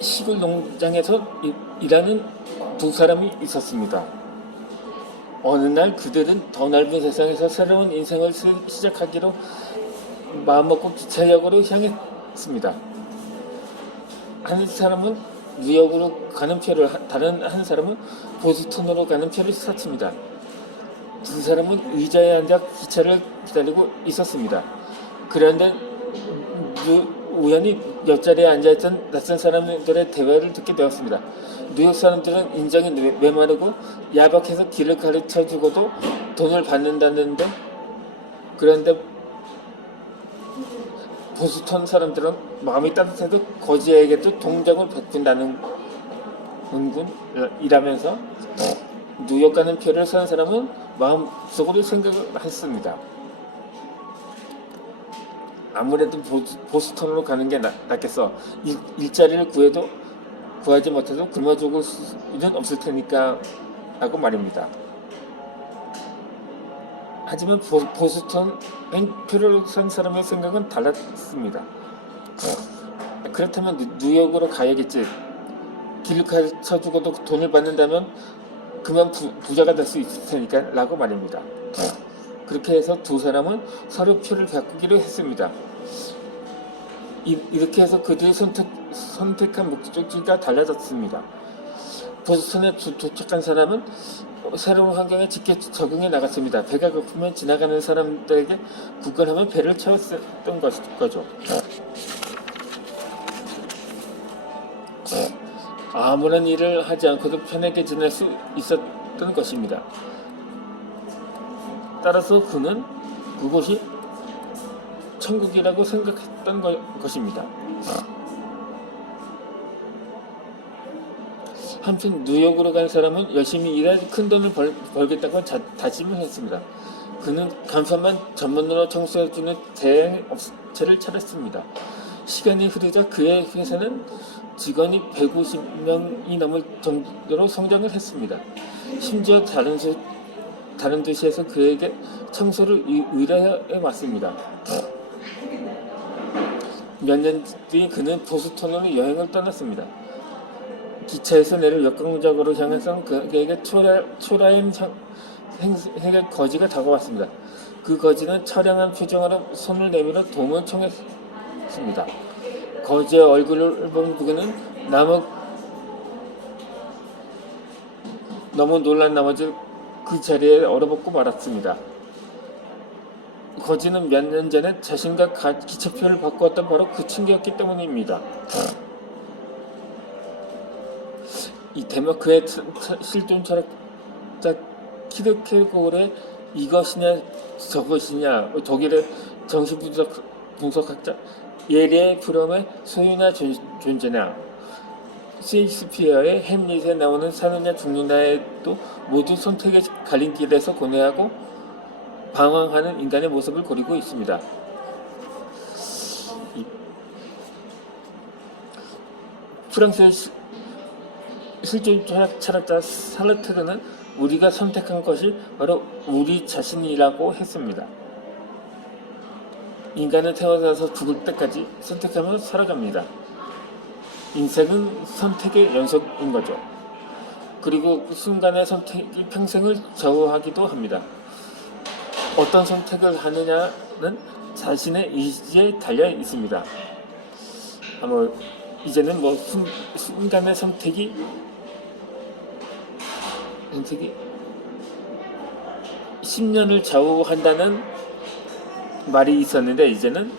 시골 농장에서 일하는 두 사람이 있었습니다. 어느 날 그들은 더 넓은 세상에서 새로운 인생을 시작하기로 마음먹고 기차역으로 향했습니다. 한 사람은 뉴욕으로 가는 표를, 다른 한 사람은 보스턴으로 가는 표를 샀습니다. 두 사람은 의자에 앉아 기차를 기다리고 있었습니다. 그런데 우연히 옆자리에 앉아있던 낯선 사람들의 대화를 듣게 되었습니다. 뉴욕 사람들은 인정이 메마르고 야박해서 길을 가르쳐주고도 돈을 받는다는데, 그런데 보스턴 사람들은 마음이 따뜻해도 거지에게도 동정을 베푼다는 군 이라면서 뉴욕 가는 표를 산 사람은 마음속으로 생각을 했습니다. 아무래도 보스턴으로 가는 게 낫겠어. 일자리를 구하지 못해도 굶어 죽을 일은 없을 테니까 하고 말입니다. 하지만 보스턴 표를 산 사람의 생각은 달랐습니다. 그렇다면 뉴욕으로 가야겠지. 길을 가르쳐주고도 돈을 받는다면 그만 부자가 될 수 있을 테니까 라고 말입니다. 그렇게 해서 두 사람은 서로 표를 바꾸기로 했습니다. 이렇게 해서 그들이 선택한 목적지가 달라졌습니다. 보스턴에 도착한 사람은 새로운 환경에 쉽게 적응해 나갔습니다. 배가 고프면 지나가는 사람들에게 굳건하면 배를 채웠던 거죠. 아무런 일을 하지 않고도 편하게 지낼 수 있었던 것입니다. 따라서 그는 그곳이 천국이라고 생각했던 것입니다. 한편 뉴욕으로 간 사람은 열심히 일해 큰 돈을 벌겠다고 다짐을 했습니다. 그는 간판만 전문으로 청소해주는 대행 업체를 차렸습니다. 시간이 흐르자 그의 회사는 직원이 150명이 넘을 정도로 성장을 했습니다. 심지어 다른 도시에서 그에게 청소를 의뢰해 왔습니다. 몇 년 뒤 그는 보스턴으로 여행을 떠났습니다. 기차에서 내려 역광장으로 향해서 그에게 초라한 행의 거지가 다가왔습니다. 그 거지는 처량한 표정으로 손을 내밀어 도움을 청했습니다. 거지의 얼굴을 본 그는 너무 놀란 나머지 그 자리에 얼어붙고 말았습니다. 거지는 몇 년 전에 자신과 기차표를 바꾸었던 바로 그 친구였기 때문입니다. 이 데마크의 실존 철학자 키르케고르의 이것이냐 저것이냐, 독일의 정신분석학자 예리의 프롬의 소유나 존재냐, 셰익스피어의 햄릿에 나오는 사느냐 죽느냐에도 모두 선택의 갈림길에서 고뇌하고 방황하는 인간의 모습을 그리고 있습니다. 프랑스의 실존 철학자 사르트르는 우리가 선택한 것이 바로 우리 자신이라고 했습니다. 인간은 태어나서 죽을 때까지 선택하며 살아갑니다. 인생은 선택의 연속인 거죠. 그리고 순간의 선택이 평생을 좌우하기도 합니다. 어떤 선택을 하느냐는 자신의 의지에 달려 있습니다. 이제는 순간의 선택이 10년을 좌우한다는 말이 있었는데, 이제는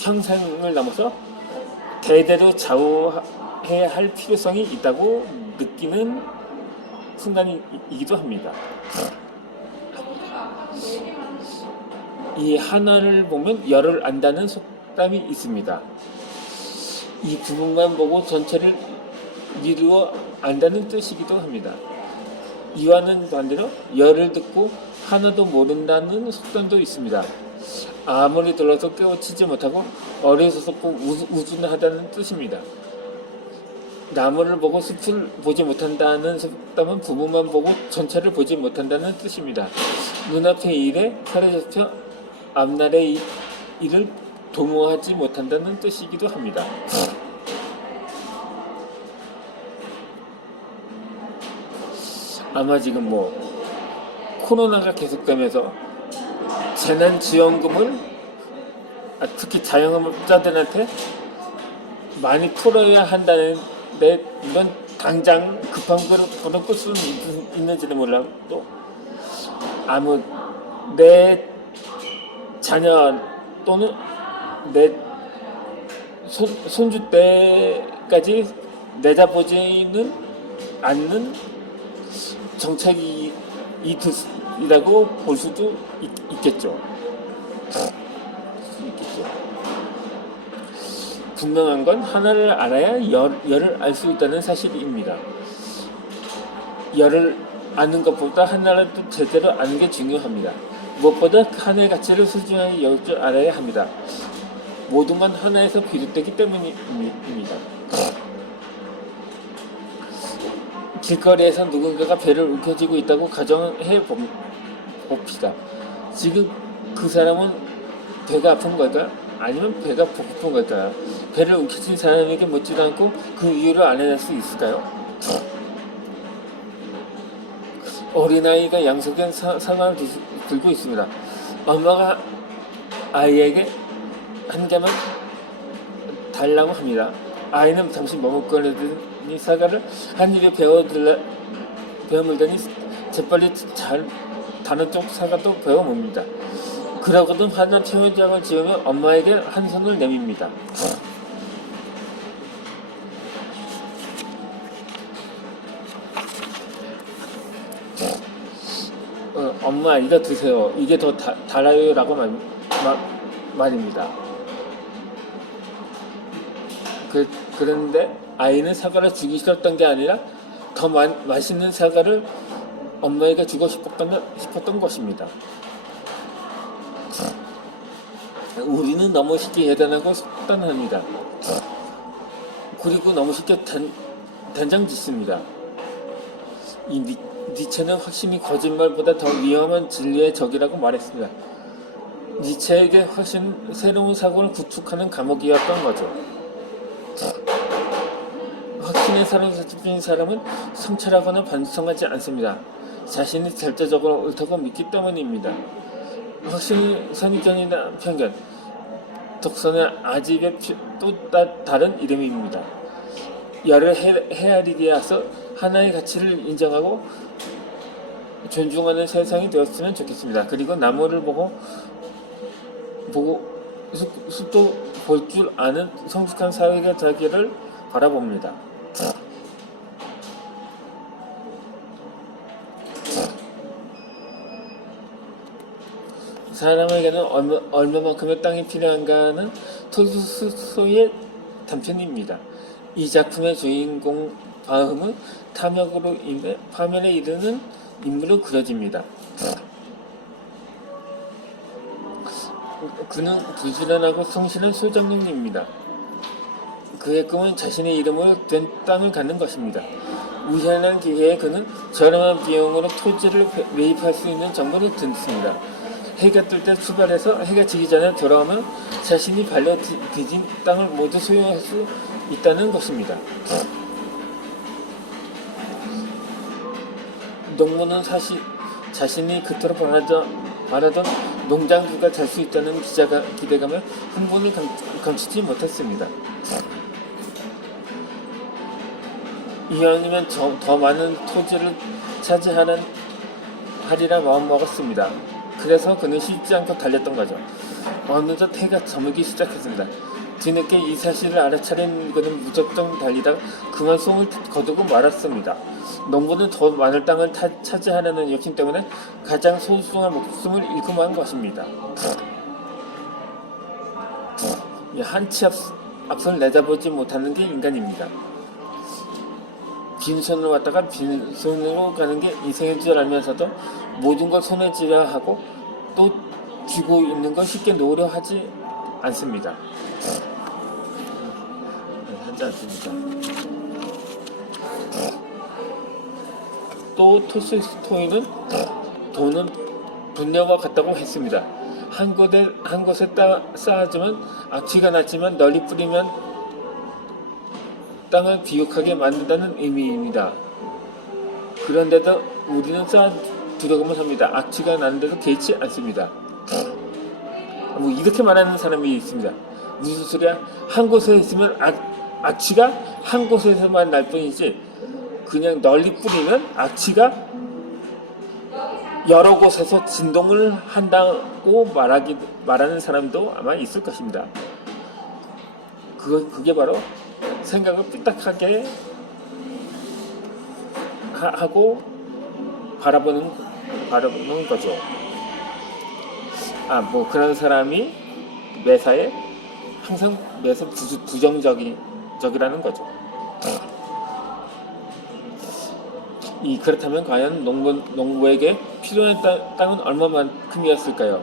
평생을 넘어서 대대로 좌우해야 할 필요성이 있다고 느끼는 순간이기도 합니다. 이 하나를 보면 열을 안다는 속담이 있습니다. 이 부분만 보고 전체를 미루어 안다는 뜻이기도 합니다. 이와는 반대로 열을 듣고 하나도 모른다는 속담도 있습니다. 아무리 들어서 깨우치지 못하고 어리석고 우둔하다는 뜻입니다. 나무를 보고 숲을 보지 못한다는 속담은 부분만 보고 전체를 보지 못한다는 뜻입니다. 눈앞의 일에 사로잡혀 앞날의 일을 도모하지 못한다는 뜻이기도 합니다. 아마 지금 코로나가 계속되면서 재난지원금을 특히 자영업자들한테 많이 풀어야 한다는데 이건 당장 급한 거로 끌 수는 있는지는 몰라도 아무 내 자녀 또는 내 손주 때까지 내다보지는 않는 정책이라고 볼 수도 있겠죠. 분명한 건 하나를 알아야 열을 알 수 있다는 사실입니다. 열을 아는 것보다 하나를 또 제대로 아는 게 중요합니다. 무엇보다 하나의 가치를 소중하게 여길 줄 알아야 합니다. 모든 건 하나에서 비롯되기 때문입니다. 길거리에서 누군가가 배를 움켜쥐고 있다고 가정해 봅시다. 지금 그 사람은 배가 아픈 걸까? 아니면 배가 고픈 걸까? 배를 움켜쥔 사람에게 묻지도 않고 그 이유를 알아낼 수 있을까요? 어린아이가 양손에 상을 들고 있습니다. 엄마가 아이에게 한 개만 달라고 합니다. 아이는 잠시 머뭇거리더니 사과를 한 입에 베어물더니 재빨리 다른 쪽 사과도 베어 뭅니다. 그러고도 환한 표정을 지으며 엄마에게 한 손을 내밉니다. 엄마 이거 드세요. 이게 더 달아요 라고 말입니다. 그런데 아이는 사과를 주기 싫었던 게 아니라 더 맛있는 사과를 엄마에게 주고 싶었던 것입니다. 우리는 너무 쉽게 예단하고 속단합니다. 그리고 너무 쉽게 단정짓습니다. 이 니체는 확신이 거짓말보다 더 위험한 진리의 적이라고 말했습니다. 니체에게 확신은 새로운 사고를 구축하는 감옥이었던 거죠. 확신에 사로잡힌 사람은 성찰하거나 반성하지 않습니다. 자신이 절대적으로 옳다고 믿기 때문입니다. 확신은 선입견이나 편견, 독선의 아집의 또 다른 이름입니다. 열을 헤아리기 앞서 하나의 가치를 인정하고 존중하는 세상이 되었으면 좋겠습니다. 그리고 나무를 보고 숲도 볼 줄 아는 성숙한 사회가 되기를 바라봅니다. 사람에게는 얼마만큼의 땅이 필요한가는 톨스토이의 단편입니다. 이 작품의 주인공 바흐는 탐욕으로 인해 파멸에 이르는 인물로 그려집니다. 그는 부지런하고 성실한 소장님입니다. 그의 꿈은 자신의 이름으로 된 땅을 갖는 것입니다. 우연한 기회에 그는 저렴한 비용으로 토지를 매입할 수 있는 정보를 듣습니다. 해가 뜰 때 출발해서 해가 지기 전에 돌아오면 자신이 발로 뒤진 땅을 모두 소유할 수 있다는 것입니다. 농부는 사실 자신이 그토록 바라던 농장주가 될 수 있다는 기대감에 흥분을 감추지 못했습니다. 이왕이면 더 많은 토지를 차지하리라 마음먹었습니다. 그래서 그는 쉬지 않고 달렸던 거죠. 어느덧 해가 저물기 시작했습니다. 뒤늦게 이 사실을 알아차린 그는 무작정 달리다가 그만 숨을 거두고 말았습니다. 농부는 더 많은 땅을 차지하려는 욕심 때문에 가장 소중한 목숨을 잃고 만 것입니다. 한치 앞을 내다보지 못하는 게 인간입니다. 빈손으로 왔다가 빈손으로 가는 게 인생인 줄 알면서도 모든 걸 손에 쥐려 하고 또 쥐고 있는 걸 쉽게 놓으려 하지 않습니다. 하지 않습니다. 또 톨스토이는 돈은 분녀와 같다고 했습니다. 한 곳에 쌓아주면 악취가 났지만 널리 뿌리면 땅을 비옥하게 만든다는 의미입니다. 그런데도 우리는 쌓아두려고만 합니다. 악취가 나는데도 개의치 않습니다. 뭐 이렇게 말하는 사람이 있습니다. 무슨 소리야? 한 곳에 있으면 악취가 한 곳에서만 날 뿐이지 그냥 널리 뿌리면 악취가 여러 곳에서 진동을 한다고 말하는 사람도 아마 있을 것입니다. 그게 바로 생각을 삐딱하게 하고 바라보는 거죠. 뭐 그런 사람이 매사에 항상 부정적이라는 거죠. 그렇다면 과연 농부에게 필요한 땅은 얼마만큼이었을까요?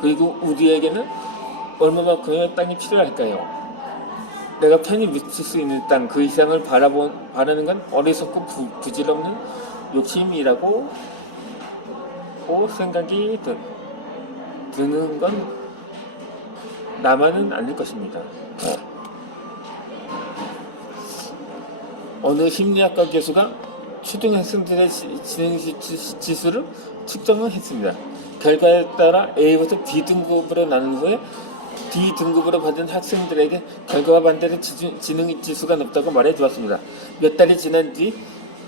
그리고 우리에게는 얼마만큼의 땅이 필요할까요? 내가 편히 묻힐 수 있는 땅 그 이상을 바라는 건 어리석고 부질없는 욕심이라고 생각이 드는 건 나만은 아닐 것입니다. 어느 심리학과 교수가 초등학생들의 지능 지수를 측정을 했습니다. 결과에 따라 A부터 B 등급으로 나눈 후에 D 등급으로 받은 학생들에게 결과와 반대로 지능 지수가 높다고 말해 주었습니다. 몇 달이 지난 뒤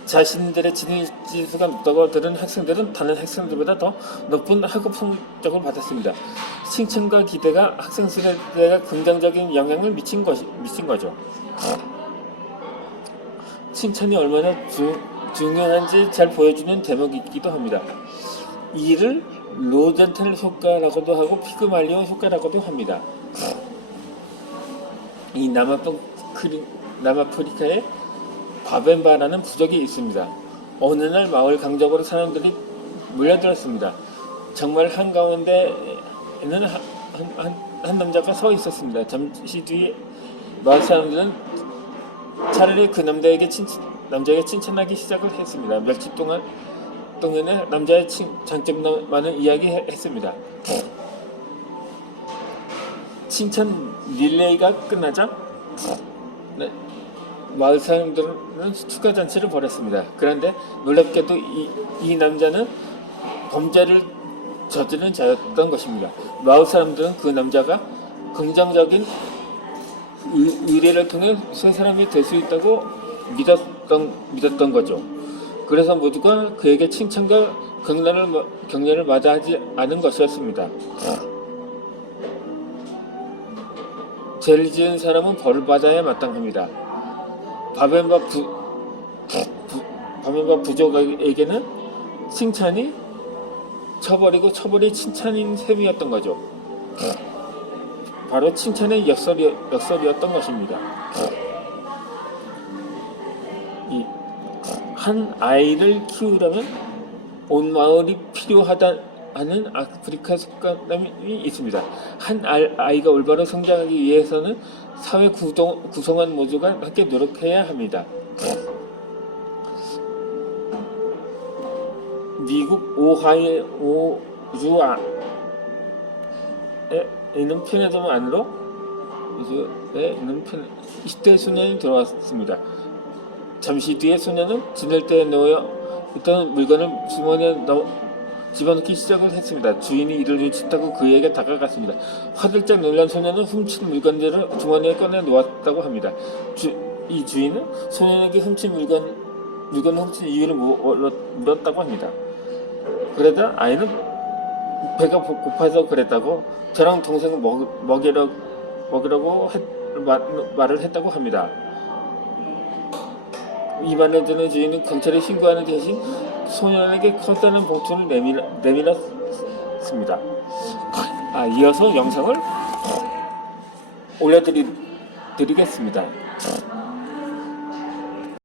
자신들의 지능 지수가 높다고 들은 학생들은 다른 학생들보다 더 높은 학업 성적을 받았습니다. 칭찬과 기대가 학생 세대에 긍정적인 영향을 미친 거죠. 칭찬이 얼마나 중요한지 잘 보여주는 대목이기도 합니다. 이를 로젠탈 효과라고도 하고 피그말리오 효과라고도 합니다. 이 남아프리카에 바벤바라는 부족이 있습니다. 어느 날 마을 강적으로 사람들이 몰려들었습니다. 정말 한가운데에는 한 남자가 서 있었습니다. 잠시 뒤에 마을 사람들은 차라리 그 남자에게 칭찬하기 시작을 했습니다. 며칠 동안에 남자의 장점만을 이야기했습니다. 칭찬 릴레이가 끝나자 마을 사람들은 축하 잔치를 벌였습니다. 그런데 놀랍게도 이 남자는 범죄를 저지른 자였던 것입니다. 마을 사람들은 그 남자가 긍정적인 의뢰를 통해 새 사람이 될 수 있다고 믿었던 거죠. 그래서 모두가 그에게 칭찬과 격려를 마다하지 않은 것이었습니다. 죄를 지은 사람은 벌을 받아야 마땅합니다. 바벤바 부족에게는 칭찬이 처벌이 칭찬인 셈이었던 거죠. 바로 칭찬의 역설이었던 것입니다. 한 아이를 키우려면 온 마을이 필요하다는 아프리카 속담이 있습니다. 한 아이가 올바로 성장하기 위해서는 사회 구성원 모두가 함께 노력해야 합니다. 미국 오하이오주에 있는 편의점 안으로 20대 소년이 들어왔습니다. 잠시 뒤에 소년은 지낼대에 놓여 있던 물건을 주머니에 집어넣기 시작을 했습니다. 주인이 이를 눈치채고 그에게 다가갔습니다. 화들짝 놀란 소년은 훔친 물건들을 주머니에 꺼내 놓았다고 합니다. 이 주인은 소년에게 물건을 훔친 이유를 물었다고 합니다. 그러자 아이는 배가 고파서 그랬다고 저랑 동생을 먹이라고 말을 했다고 합니다. 이 말을 듣는 주인은 경찰에 신고하는 대신 소년에게 커다란 봉투를 내밀었습니다. 이어서 영상을 올려드리겠습니다.